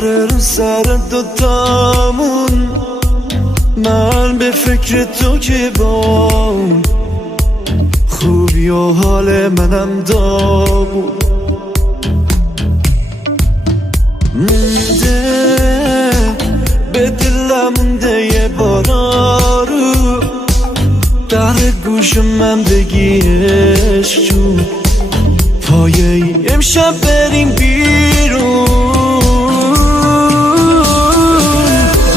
میذاره رو سر دوتامون. من به فکر تو که با خوبی و حال منم داغون مونده، به دلم مونده یه بارارو در گوش من بگی عشق جون پایه امشب بریم بیرون.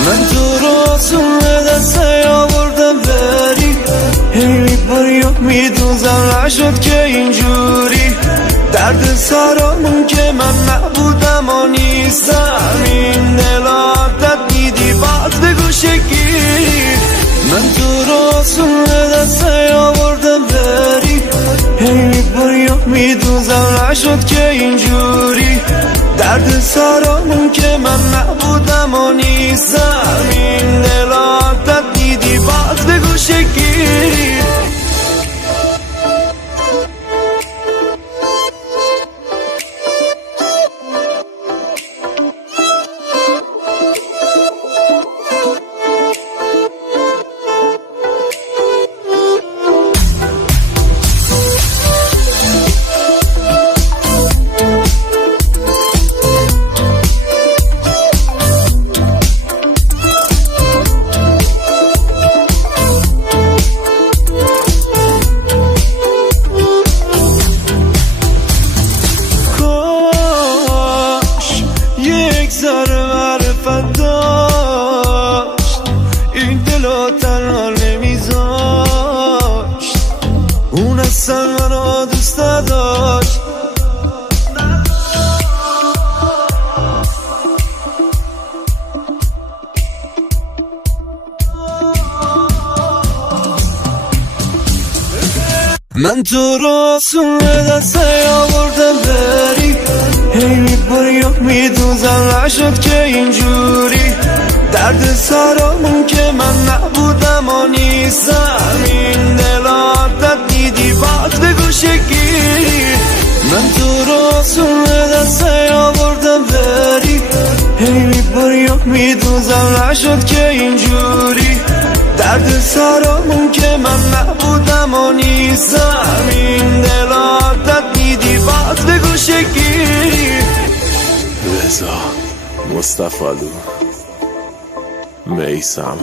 من تو رو آسون دسته آوردم بری، هی باری میدوزم نشد که اینجوری درد سرامون که من نبودم و نیستم. این دل عادت میدی باز بگو شگیری. من تو رو آسون دسته آوردم بری، هی باری میدوزم نشد که اینجوری درد سرامون که من نبودم و نیستم. این دل عادت میدی باز بگو شگیری. ذره معرفت داشت این دلو تنها نمیذاشت، اون اصلا منو دوست نداشت. من تو رو آسون دسته آوردم بری، هی باری میدوزم نشد که اینجوری درد سرامون که من نبودم و نیستم. این دل عادت میدی باز بگو شگیری. من تو رو آسون دسته آوردم بری، هی باری میدوزم نشد که اینجوری درد سرامون که من نبودم و نیستم. این دل عادت میدی باز بگو شگیری. رضا مصطفی میثم